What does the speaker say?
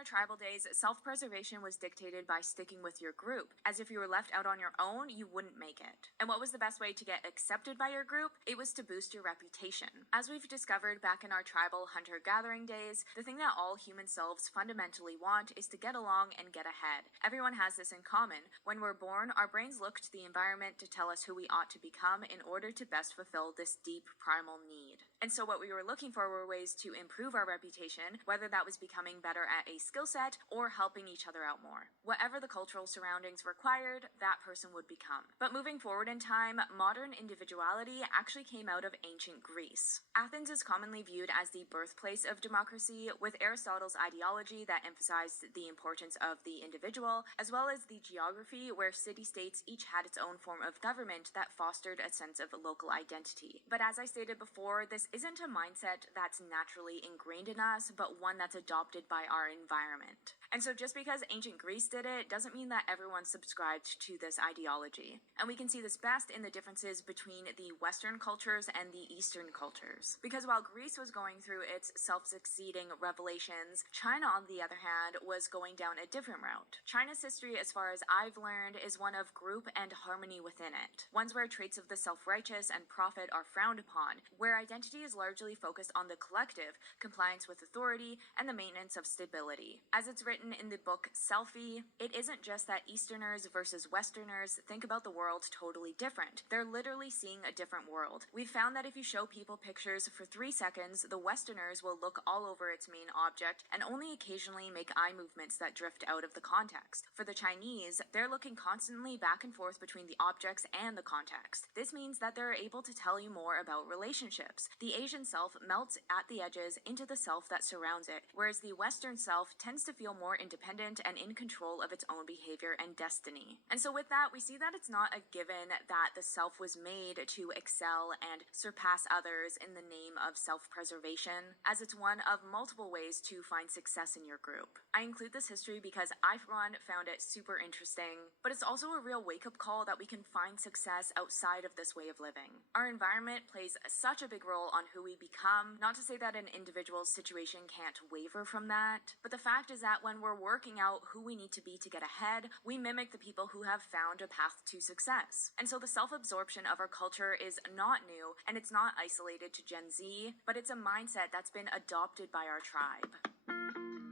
our tribal days, self-preservation was dictated by sticking with your group, as if you were left out on your own, you wouldn't make it. And what was the best way to get accepted by your group? It was to boost your reputation. As we've discovered back in our tribal hunter-gathering days, the thing that all human selves fundamentally want is to get along and get ahead. Everyone has this in common. When we're born, our brains look to the environment to tell us who we ought to become in order to best fulfill this deep primal need. And so what we were looking for were ways to improve our reputation, whether that was becoming better at a skill set or helping each other out more. Whatever the cultural surroundings required, that person would become. But moving forward in time, modern individuality actually came out of ancient Greece. Athens is commonly viewed as the birthplace of democracy, with Aristotle's ideology that emphasized the importance of the individual, as well as the geography where city-states each had its own form of government that fostered a sense of local identity. But as I stated before, this isn't a mindset that's naturally ingrained in us, but one that's adopted by our environment. And so just because ancient Greece did it doesn't mean that everyone subscribed to this ideology. And we can see this best in the differences between the Western cultures and the Eastern cultures. Because while Greece was going through its self-succeeding revelations, China, on the other hand, was going down a different route. China's history, as far as I've learned, is one of group and harmony within it. Ones where traits of the self-righteous and prophet are frowned upon, where identity is largely focused on the collective, compliance with authority, and the maintenance of stability. As it's written in the book Selfie, it isn't just that Easterners versus Westerners think about the world totally different. They're literally seeing a different world. We've found that if you show people pictures for 3 seconds, the Westerners will look all over its main object and only occasionally make eye movements that drift out of the context. For the Chinese, they're looking constantly back and forth between the objects and the context. This means that they're able to tell you more about relationships. The Asian self melts at the edges into the self that surrounds it, whereas the Western self tends to feel more independent and in control of its own behavior and destiny. And so with that, we see that it's not a given that the self was made to excel and surpass others in the name of self-preservation, as it's one of multiple ways to find success in your group. I include this history because I, for one, found it super interesting, but it's also a real wake-up call that we can find success outside of this way of living. Our environment plays such a big role on who we become, not to say that an individual's situation can't waver from that, but the fact is that when we're working out who we need to be to get ahead, we mimic the people who have found a path to success. And so the self-absorption of our culture is not new, and it's not isolated to Gen Z, but it's a mindset that's been adopted by our tribe.